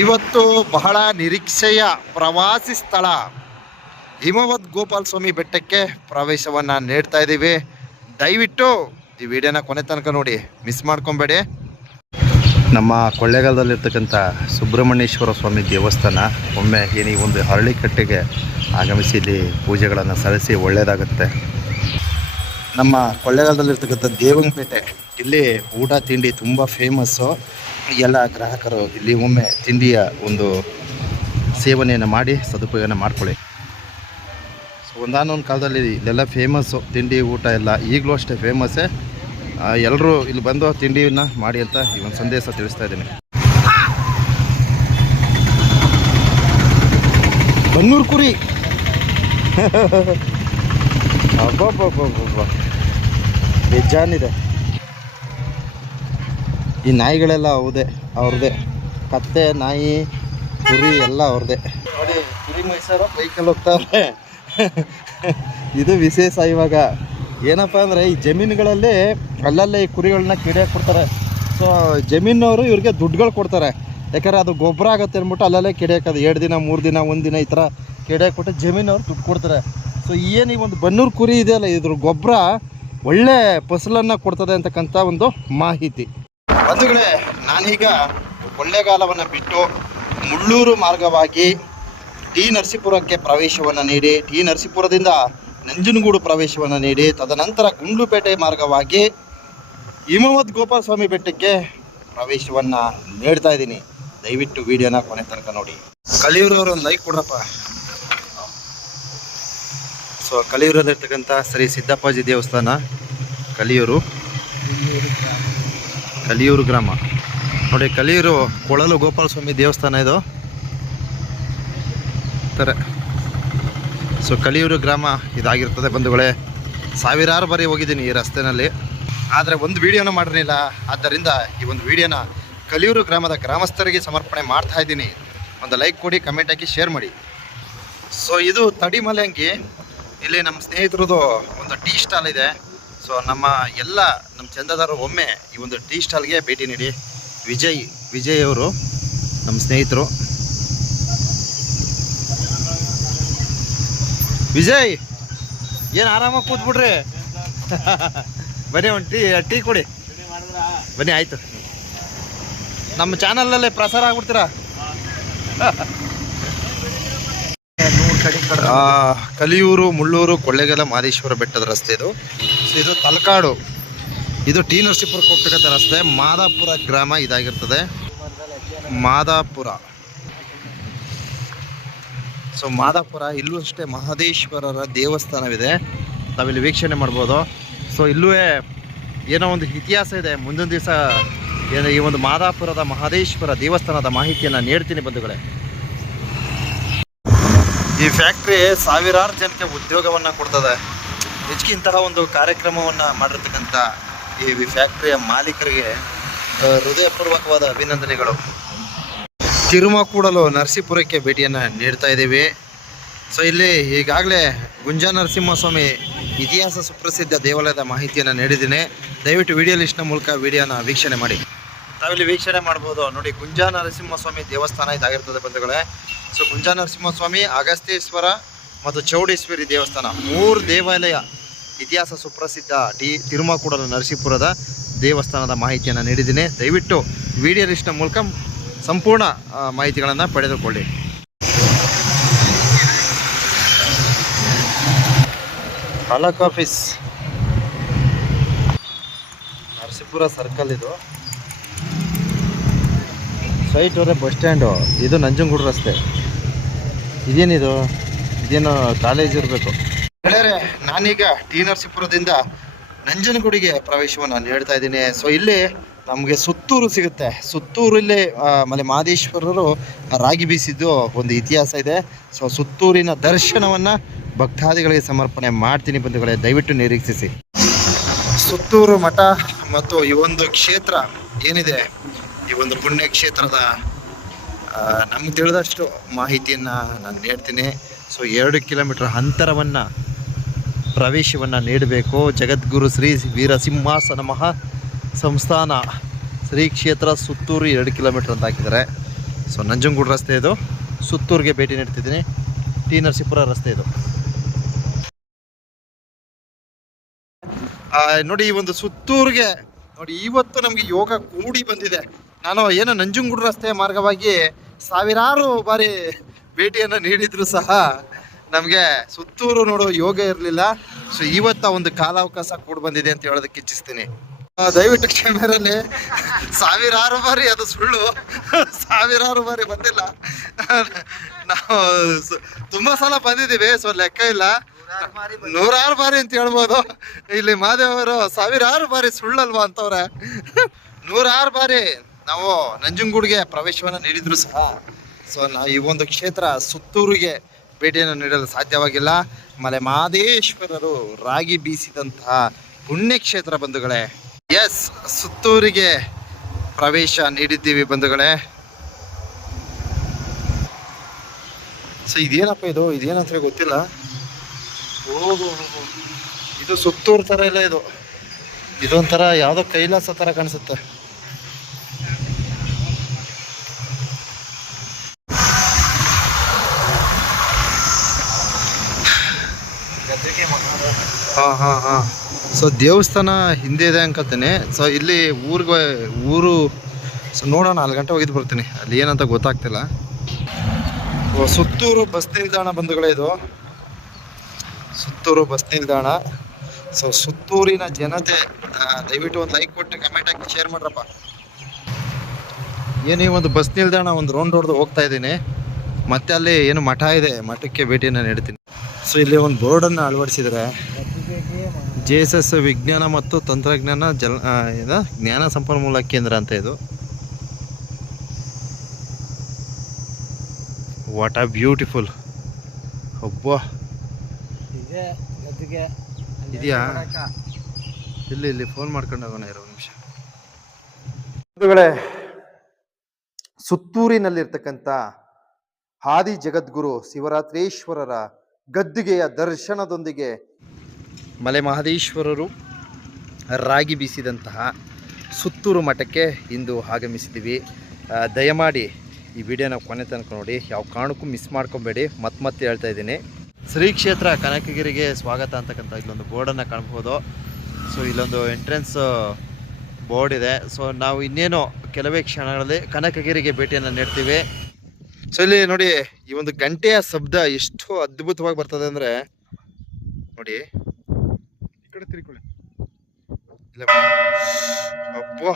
ಇವತ್ತು ಬಹಳ ನಿರೀಕ್ಷೆಯ ಪ್ರವಾಸಿ ಸ್ಥಳ ಹಿಮವದ್ ಗೋಪಾಲ ಸ್ವಾಮಿ ಬೆಟ್ಟಕ್ಕೆ ಪ್ರವೇಶವನ್ನು ನೀಡ್ತಾ ಇದ್ದೀವಿ. ದಯವಿಟ್ಟು ಈ ವಿಡಿಯೋನ ಕೊನೆ ತನಕ ನೋಡಿ, ಮಿಸ್ ಮಾಡ್ಕೊಬೇಡಿ. ನಮ್ಮ ಕೊಳ್ಳೇಗಾಲದಲ್ಲಿರ್ತಕ್ಕಂಥ ಸುಬ್ರಹ್ಮಣ್ಯೇಶ್ವರ ಸ್ವಾಮಿ ದೇವಸ್ಥಾನ, ಒಮ್ಮೆ ಏನು ಈ ಒಂದು ಹರಳಿಕಟ್ಟೆಗೆ ಆಗಮಿಸಿ ಇಲ್ಲಿ ಪೂಜೆಗಳನ್ನು ಸಲ್ಲಿಸಿ ಒಳ್ಳೆಯದಾಗುತ್ತೆ. ನಮ್ಮ ಕೊಳ್ಳೇಗಾಲದಲ್ಲಿರ್ತಕ್ಕಂಥ ದೇವಂಗಪೇಟೆ ಇಲ್ಲಿ ಊಟ, ತಿಂಡಿ ತುಂಬ ಫೇಮಸ್ಸು ಎಲ್ಲ ಗ್ರಾಹಕರು ಇಲ್ಲಿ ಒಮ್ಮೆ ತಿಂಡಿಯ ಒಂದು ಸೇವನೆಯನ್ನು ಮಾಡಿ ಸದುಪಯೋಗನ ಮಾಡ್ಕೊಳ್ಳಿ. ಸೊ ಒಂದಾನೊಂದು ಕಾಲದಲ್ಲಿ ಇಲ್ಲೆಲ್ಲ ಫೇಮಸ್ಸು ತಿಂಡಿ ಊಟ ಎಲ್ಲ ಈಗಲೂ ಅಷ್ಟೇ ಫೇಮಸ್ಸೇ ಎಲ್ಲರೂ ಇಲ್ಲಿ ಬಂದು ತಿಂಡಿಯನ್ನ ಮಾಡಿ ಅಂತ ಈ ಒಂದು ಸಂದೇಶ ತಿಳಿಸ್ತಾ ಇದ್ದೀನಿ. ಬನ್ನೂರು ಕುರಿ. ಅಬ್ಬಬ್ಬಬ್ಬಬ್ಬ ಬೇಜಾನಿದೆ ಈ ನಾಯಿಗಳೆಲ್ಲ ಅವದೇ ಅವ್ರದ್ದೇ ಕತ್ತೆ, ನಾಯಿ, ಕುರಿ ಎಲ್ಲ ಅವ್ರದ್ದೇ ನೋಡಿ, ಕುರಿ ಮೈಸೂರು ಬೈಕಲ್ಲಿ ಹೋಗ್ತಾವ್ರೆ. ಇದು ವಿಶೇಷ ಇವಾಗ. ಏನಪ್ಪ ಅಂದರೆ, ಈ ಜಮೀನುಗಳಲ್ಲಿ ಅಲ್ಲಲ್ಲೇ ಈ ಕುರಿಗಳನ್ನ ಕಿಡಿಯಕ್ಕೆ ಕೊಡ್ತಾರೆ. ಸೊ ಜಮೀನವರು ಇವ್ರಿಗೆ ದುಡ್ಡುಗಳು ಕೊಡ್ತಾರೆ. ಯಾಕಂದ್ರೆ ಅದು ಗೊಬ್ಬರ ಆಗುತ್ತೆ ಅಂದ್ಬಿಟ್ಟು ಅಲ್ಲಲ್ಲೇ ಕಿಡಿಯಕ್ಕೆ ಅದು ಎರಡು ದಿನ, ಮೂರು ದಿನ, ಒಂದು ದಿನ ಈ ಥರ ಕಿಡಿಯಕ್ಕೆ ಕೊಟ್ಟು ಜಮೀನವ್ರು ದುಡ್ಡು ಕೊಡ್ತಾರೆ. ಸೊ ಏನು ಈ ಒಂದು ಬನ್ನೂರು ಕುರಿ ಇದೆಯಲ್ಲ, ಇದ್ರ ಗೊಬ್ಬರ ಒಳ್ಳೆ ಫಸಲನ್ನು ಕೊಡ್ತದೆ ಅಂತಕ್ಕಂಥ ಒಂದು ಮಾಹಿತಿ. ಬಂಧುಗಳೇ, ನಾನೀಗ ಕೊಳ್ಳೆಗಾಲವನ್ನು ಬಿಟ್ಟು ಮುಳ್ಳೂರು ಮಾರ್ಗವಾಗಿ ಟಿ ನರಸೀಪುರಕ್ಕೆ ಪ್ರವೇಶವನ್ನು ನೀಡಿ, ಟಿ ನರಸೀಪುರದಿಂದ ನಂಜನಗೂಡು ಪ್ರವೇಶವನ್ನು ನೀಡಿ, ತದನಂತರ ಗುಂಡ್ಲುಪೇಟೆ ಮಾರ್ಗವಾಗಿ ಹಿಮವದ್ ಗೋಪಾಲಸ್ವಾಮಿ ಬೆಟ್ಟಕ್ಕೆ ಪ್ರವೇಶವನ್ನು ನೀಡ್ತಾ ಇದ್ದೀನಿ. ದಯವಿಟ್ಟು ವಿಡಿಯೋನ ಕೊನೆ ತನಕ ನೋಡಿ. ಕಲಿಯೂರವರು ಒಂದು ಲೈಕ್ ಕೊಡ್ರಪ್ಪ. ಸೊ ಕಲಿಯೂರಲ್ಲಿರ್ತಕ್ಕಂಥ ಶ್ರೀ ಸಿದ್ದಪ್ಪಾಜಿ ದೇವಸ್ಥಾನ, ಕಲಿಯೂರು. ಕಲಿಯೂರು ಗ್ರಾಮ. ನೋಡಿ, ಕಲಿಯೂರು ಕೊಳಲು ಗೋಪಾಲ ಸ್ವಾಮಿ ದೇವಸ್ಥಾನ ಇದು. ಥರ ಸೊ ಕಲಿಯೂರು ಗ್ರಾಮ ಇದಾಗಿರ್ತದೆ ಬಂಧುಗಳೇ. ಸಾವಿರಾರು ಬಾರಿ ಹೋಗಿದ್ದೀನಿ ಈ ರಸ್ತೆನಲ್ಲಿ. ಆದರೆ ಒಂದು ವಿಡಿಯೋನ ಮಾಡಿರಲಿಲ್ಲ. ಆದ್ದರಿಂದ ಈ ಒಂದು ವಿಡಿಯೋನ ಕಲಿಯೂರು ಗ್ರಾಮದ ಗ್ರಾಮಸ್ಥರಿಗೆ ಸಮರ್ಪಣೆ ಮಾಡ್ತಾ ಇದ್ದೀನಿ. ಒಂದು ಲೈಕ್ ಕೊಡಿ, ಕಮೆಂಟ್ ಹಾಕಿ, ಶೇರ್ ಮಾಡಿ. ಸೊ ಇದು ತಡಿಮಲೆ ಅಂಗಿ ಇಲ್ಲಿ ನಮ್ಮ ಸ್ನೇಹಿತರದು ಒಂದು ಟೀ ಸ್ಟಾಲ್ ಇದೆ. ಸೊ ನಮ್ಮ ಎಲ್ಲ ನಮ್ಮ ಚಂದದಾರರು ಒಮ್ಮೆ ಈ ಒಂದು ಟೀ ಸ್ಟಾಲ್ಗೆ ಭೇಟಿ ನೀಡಿ. ವಿಜಯ್ ವಿಜಯ್ ಅವರು ನಮ್ಮ ಸ್ನೇಹಿತರು. ವಿಜಯ್, ಏನು ಆರಾಮಾಗಿ ಕೂತ್ಬಿಡ್ರಿ? ಬನ್ನಿ ಒಂದು ಟೀ ಟೀ ಕೊಡಿ. ಬನ್ನಿ, ಆಯಿತು. ನಮ್ಮ ಚಾನಲಲ್ಲೇ ಪ್ರಸಾರ ಆಗ್ಬಿಡ್ತೀರಾ? ಕಲಿಯೂರು, ಮುಳ್ಳೂರು, ಕೊಳ್ಳೆಗಾಲ, ಮಾದೇಶ್ವರ ಬೆಟ್ಟದ ರಸ್ತೆ ಇದು. ಸೊ ಇದು ತಲಕಾಡು. ಇದು ಟಿ ನರಸೀಪುರಕ್ಕೆ ಹೋಗ್ತಕ್ಕಂಥ ರಸ್ತೆ. ಮಾದಾಪುರ ಗ್ರಾಮ ಇದಾಗಿರ್ತದೆ. ಮಾದಾಪುರ. ಸೊ ಮಾದಾಪುರ, ಇಲ್ಲೂ ಅಷ್ಟೇ ಮಹದೇಶ್ವರರ ದೇವಸ್ಥಾನವಿದೆ. ನಾವಿಲ್ಲಿ ವೀಕ್ಷಣೆ ಮಾಡ್ಬೋದು. ಸೊ ಇಲ್ಲೂ ಏನೋ ಒಂದು ಇತಿಹಾಸ ಇದೆ. ಮುಂದಿನ ದಿವಸ ಏನು ಈ ಒಂದು ಮಾದಾಪುರದ ಮಹದೇಶ್ವರ ದೇವಸ್ಥಾನದ ಮಾಹಿತಿಯನ್ನು ನೀಡ್ತೀನಿ ಬಂಧುಗಳೇ. ಈ ಫ್ಯಾಕ್ಟ್ರಿ ಸಾವಿರಾರು ಜನಕ್ಕೆ ಉದ್ಯೋಗವನ್ನು ಕೊಡ್ತದೆ. ಹೆಚ್ಚಿಗೆ ಇಂತಹ ಒಂದು ಕಾರ್ಯಕ್ರಮವನ್ನು ಮಾಡಿರ್ತಕ್ಕಂಥ ಈ ಫ್ಯಾಕ್ಟ್ರಿಯ ಮಾಲೀಕರಿಗೆ ಹೃದಯಪೂರ್ವಕವಾದ ಅಭಿನಂದನೆಗಳು. ತಿರುಮಕೂಡಲು ನರಸೀಪುರಕ್ಕೆ ಭೇಟಿಯನ್ನು ನೀಡ್ತಾ ಇದ್ದೀವಿ. ಸೊ ಇಲ್ಲಿ ಈಗಾಗಲೇ ಗುಂಜಾ ನರಸಿಂಹಸ್ವಾಮಿ ಇತಿಹಾಸ ಸುಪ್ರಸಿದ್ಧ ದೇವಾಲಯದ ಮಾಹಿತಿಯನ್ನು ನೀಡಿದ್ದೀನಿ. ದಯವಿಟ್ಟು ವಿಡಿಯೋ ಲಿಸ್ಟ್ನ ಮೂಲಕ ವಿಡಿಯೋನ ವೀಕ್ಷಣೆ ಮಾಡಿ. ತಾವಿಲ್ಲಿ ವೀಕ್ಷಣೆ ಮಾಡ್ಬೋದು. ನೋಡಿ ಗುಂಜಾ ನರಸಿಂಹಸ್ವಾಮಿ ದೇವಸ್ಥಾನ ಇದಾಗಿರ್ತದೆ ಬಂಧುಗಳೇ. ಸೊ ಗುಂಜಾ ನರಸಿಂಹಸ್ವಾಮಿ, ಅಗಸ್ತ್ಯೇಶ್ವರ ಮತ್ತು ಚೌಡೇಶ್ವರಿ ದೇವಸ್ಥಾನ. ಮೂರು ದೇವಾಲಯ ಇತಿಹಾಸ ಸುಪ್ರಸಿದ್ಧ ಟಿ ತಿರುಮಕೂಡಲು ನರಸೀಪುರದ ದೇವಸ್ಥಾನದ ಮಾಹಿತಿಯನ್ನು ನೀಡಿದ್ದೀನಿ. ದಯವಿಟ್ಟು ವಿಡಿಯೋ ಲಿಸ್ಟ್ನ ಮೂಲಕ ಸಂಪೂರ್ಣ ಮಾಹಿತಿಗಳನ್ನು ಪಡೆದುಕೊಳ್ಳಿ. ತಾಲೂಕ್ ಆಫೀಸ್. ನರಸೀಪುರ ಸರ್ಕಲ್ ಇದು. ಸೈಟ್ ಅವರೇ ಬಸ್ ಸ್ಟ್ಯಾಂಡು. ಇದು ನಂಜನಗೂಡು ರಸ್ತೆ. ಇದೇನಿದು? ಇದೇನು ಕಾಲೇಜ್ ಇರಬೇಕು. ಗೆಳೆಯರೆ ನಾನೀಗ ಟಿ ನರಸೀಪುರದಿಂದ ನಂಜನಗೂಡಿಗೆ ಪ್ರವೇಶವನ್ನು ನೀಡ್ತಾ ಇದ್ದೀನಿ. ಸೊ ಇಲ್ಲಿ ನಮಗೆ ಸುತ್ತೂರು ಸಿಗುತ್ತೆ. ಸುತ್ತೂರಲ್ಲಿ ಮಲೆ ಮಹದೇಶ್ವರರು ರಾಗಿ ಬೀಸಿದ್ದು ಒಂದು ಇತಿಹಾಸ ಇದೆ. ಸೊ ಸುತ್ತೂರಿನ ದರ್ಶನವನ್ನು ಭಕ್ತಾದಿಗಳಿಗೆ ಸಮರ್ಪಣೆ ಮಾಡ್ತೀನಿ ಬಂಧುಗಳೇ. ದಯವಿಟ್ಟು ನಿರೀಕ್ಷಿಸಿ. ಸುತ್ತೂರು ಮಠ ಮತ್ತು ಈ ಒಂದು ಕ್ಷೇತ್ರ ಏನಿದೆ? ಈ ಒಂದು ಪುಣ್ಯಕ್ಷೇತ್ರದ ನಮ್ಗೆ ತಿಳಿದಷ್ಟು ಮಾಹಿತಿಯನ್ನು ನಾನು ನೀಡ್ತೀನಿ ಸೊ ಎರಡು ಕಿಲೋಮೀಟರ್ ಅಂತರವನ್ನು ಪ್ರವೇಶವನ್ನು ನೀಡಬೇಕು. ಜಗದ್ಗುರು ಶ್ರೀ ವೀರಸಿಂಹಾಸನ ಮಹಾ ಸಂಸ್ಥಾನ ಶ್ರೀ ಕ್ಷೇತ್ರ ಸುತ್ತೂರು ಎರಡು ಕಿಲೋಮೀಟರ್ ಅಂತ ಹಾಕಿದ್ದಾರೆ. ಸೊ ನಂಜನಗೂಡು ರಸ್ತೆ ಇದು. ಸುತ್ತೂರಿಗೆ ಭೇಟಿ ನೀಡ್ತಿದ್ದೀನಿ. ಟಿ ನರಸೀಪುರ ರಸ್ತೆ ಇದು. ನೋಡಿ ಈ ಒಂದು ಸುತ್ತೂರಿಗೆ, ನೋಡಿ ಇವತ್ತು ನಮಗೆ ಯೋಗ ಕೂಡಿ ಬಂದಿದೆ. ನಾನು ಏನು ನಂಜುಂಗೂಡು ರಸ್ತೆಯ ಮಾರ್ಗವಾಗಿ ಸಾವಿರಾರು ಬಾರಿ ಭೇಟಿಯನ್ನು ನೀಡಿದ್ರು ಸಹ ನಮಗೆ ಸುತ್ತೂರು ನೋಡೋ ಯೋಗ ಇರಲಿಲ್ಲ. ಸೊ ಇವತ್ತ ಒಂದು ಕಾಲಾವಕಾಶ ಕೂಡ ಬಂದಿದೆ ಅಂತ ಹೇಳೋದಕ್ಕೆ ಇಚ್ಛಿಸ್ತೀನಿ. ದಯವಿಟ್ಟು ಕ್ಷಮೆರಲ್ಲಿ ಸಾವಿರಾರು ಬಾರಿ ಅದು ಸುಳ್ಳು. ಸಾವಿರಾರು ಬಾರಿ ಬಂದಿಲ್ಲ. ನಾವು ತುಂಬಾ ಸಲ ಬಂದಿದ್ದೀವಿ. ಸೊ ಲೆಕ್ಕ ಇಲ್ಲ. ನೂರಾರು ಬಾರಿ ಅಂತ ಹೇಳ್ಬೋದು. ಇಲ್ಲಿ ಮಾದೇವರು ಸಾವಿರಾರು ಬಾರಿ ಸುಳ್ಳಲ್ವಾ ಅಂತವ್ರೆ. ನೂರಾರು ಬಾರಿ ನಾವು ನಂಜನಗೂಡಿಗೆ ಪ್ರವೇಶವನ್ನು ನೀಡಿದ್ರು ಸಹ ಸೊ ನಾವು ಈ ಒಂದು ಕ್ಷೇತ್ರ ಸುತ್ತೂರಿಗೆ ಭೇಟಿಯನ್ನು ನೀಡಲು ಸಾಧ್ಯವಾಗಿಲ್ಲ. ಮಲೆ ಮಹದೇಶ್ವರರು ರಾಗಿ ಬೀಸಿದಂತಹ ಪುಣ್ಯಕ್ಷೇತ್ರ ಬಂಧುಗಳೇ. ಎಸ್ ಸುತ್ತೂರಿಗೆ ಪ್ರವೇಶ ನೀಡಿದ್ದೀವಿ ಬಂಧುಗಳೇ. ಸೊ ಇದೇನಪ್ಪ ಇದು? ಇದೇನಂತ ಗೊತ್ತಿಲ್ಲ. ಓಹೋ ಇದು ಸುತ್ತೂರು ಥರ ಇಲ್ಲ ಇದು. ಇದೊಂಥರ ಯಾವುದೋ ಕೈಲಾಸ ಥರ ಕಾಣಿಸುತ್ತೆ. ಹಾ ಹಾ ಹಾ. ಸೊ ದೇವಸ್ಥಾನ ಹಿಂದೆ ಇದೆ ಅನ್ಕೋತೀನಿ. ಸೊ ಇಲ್ಲಿ ಊರಿಗೆ ಊರು ಸೊ ನೋಡೋಣ, ನಾಲ್ಕು ಗಂಟೆ ಹೋಗಿದ್ದು ಬರ್ತೀನಿ. ಅಲ್ಲಿ ಏನಂತ ಗೊತ್ತಾಗ್ತಿಲ್ಲ. ಸುತ್ತೂರು ಬಸ್ ನಿಲ್ದಾಣ ಬಂಧುಗಳೇ ಇದು. ಸುತ್ತೂರು ಬಸ್ ನಿಲ್ದಾಣ. ಸೊ ಸುತ್ತೂರಿನ ಜನತೆ ದಯವಿಟ್ಟು ಒಂದು ಲೈಕ್ ಕೊಟ್ಟು ಕಮೆಂಟ್ ಹಾಕಿ ಶೇರ್ ಮಾಡ್ರಪ್ಪ. ಏನು ಒಂದು ಬಸ್ ನಿಲ್ದಾಣ ಒಂದು ರೌಂಡ್ ಹೊಡೆದು ಹೋಗ್ತಾ ಇದ್ದೀನಿ. ಮತ್ತೆ ಅಲ್ಲಿ ಏನು ಮಠ ಇದೆ. ಮಠಕ್ಕೆ ಭೇಟಿಯನ್ನು ನೀಡ್ತೀನಿ. ಸೊ ಇಲ್ಲಿ ಒಂದು ಬೋರ್ಡನ್ನು ಅಳವಡಿಸಿದರೆ ಜೆ ಎಸ್ ಎಸ್ ವಿಜ್ಞಾನ ಮತ್ತು ತಂತ್ರಜ್ಞಾನ ಜಲ ಜ್ಞಾನ ಸಂಪನ್ಮೂಲ ಕೇಂದ್ರ ಅಂತ ಇದು. ವಾಟ್ ಆ ಬ್ಯೂಟಿಫುಲ್ ಒಬ್ಬ ಇದೆಯಾ? ಇಲ್ಲಿ ಇಲ್ಲಿ ಫೋನ್ ಮಾಡ್ಕೊಂಡು ಹೋಗೋಣ ಇರೋ ನಿಮಿಷ. ಬಂಧುಗಳೇ ಸುತ್ತೂರಿನಲ್ಲಿರ್ತಕ್ಕಂಥ ಆದಿ ಜಗದ್ಗುರು ಶಿವರಾತ್ರೀಶ್ವರರ ಗದ್ದುಗೆಯ ದರ್ಶನದೊಂದಿಗೆ ಮಲೆ ಮಹದೇಶ್ವರರು ರಾಗಿ ಬೀಸಿದಂತಹ ಸುತ್ತೂರು ಮಠಕ್ಕೆ ಇಂದು ಆಗಮಿಸಿದ್ದೀವಿ. ದಯಮಾಡಿ ಈ ವಿಡಿಯೋನ ಕೊನೆ ತನಕ ನೋಡಿ. ಯಾವ ಕಾರಣಕ್ಕೂ ಮಿಸ್ ಮಾಡ್ಕೊಬೇಡಿ. ಮತ್ತೆ ಮತ್ತೆ ಹೇಳ್ತಾ ಇದ್ದೀನಿ. ಶ್ರೀ ಕ್ಷೇತ್ರ ಕನಕಗಿರಿಗೆ ಸ್ವಾಗತ ಅಂತಕ್ಕಂಥ ಇಲ್ಲೊಂದು ಬೋರ್ಡನ್ನು ಕಾಣ್ಬೋದು ಸೊ ಇಲ್ಲೊಂದು ಎಂಟ್ರೆನ್ಸ್ ಬೋರ್ಡ್ ಇದೆ. ಸೊ ನಾವು ಇನ್ನೇನು ಕೆಲವೇ ಕ್ಷಣಗಳಲ್ಲಿ ಕನಕಗಿರಿಗೆ ಭೇಟಿಯನ್ನು ನೀಡ್ತೀವಿ. ಸೊ ಇಲ್ಲಿ ನೋಡಿ ಈ ಒಂದು ಗಂಟೆಯ ಶಬ್ದ ಎಷ್ಟು ಅದ್ಭುತವಾಗಿ ಬರ್ತದೆ ಅಂದರೆ ನೋಡಿ ಈ ಕಡೆ ತಿರ್ಕೊಳ್ಳಿ ಇಲ್ಲ ಅಬ್ಬಾ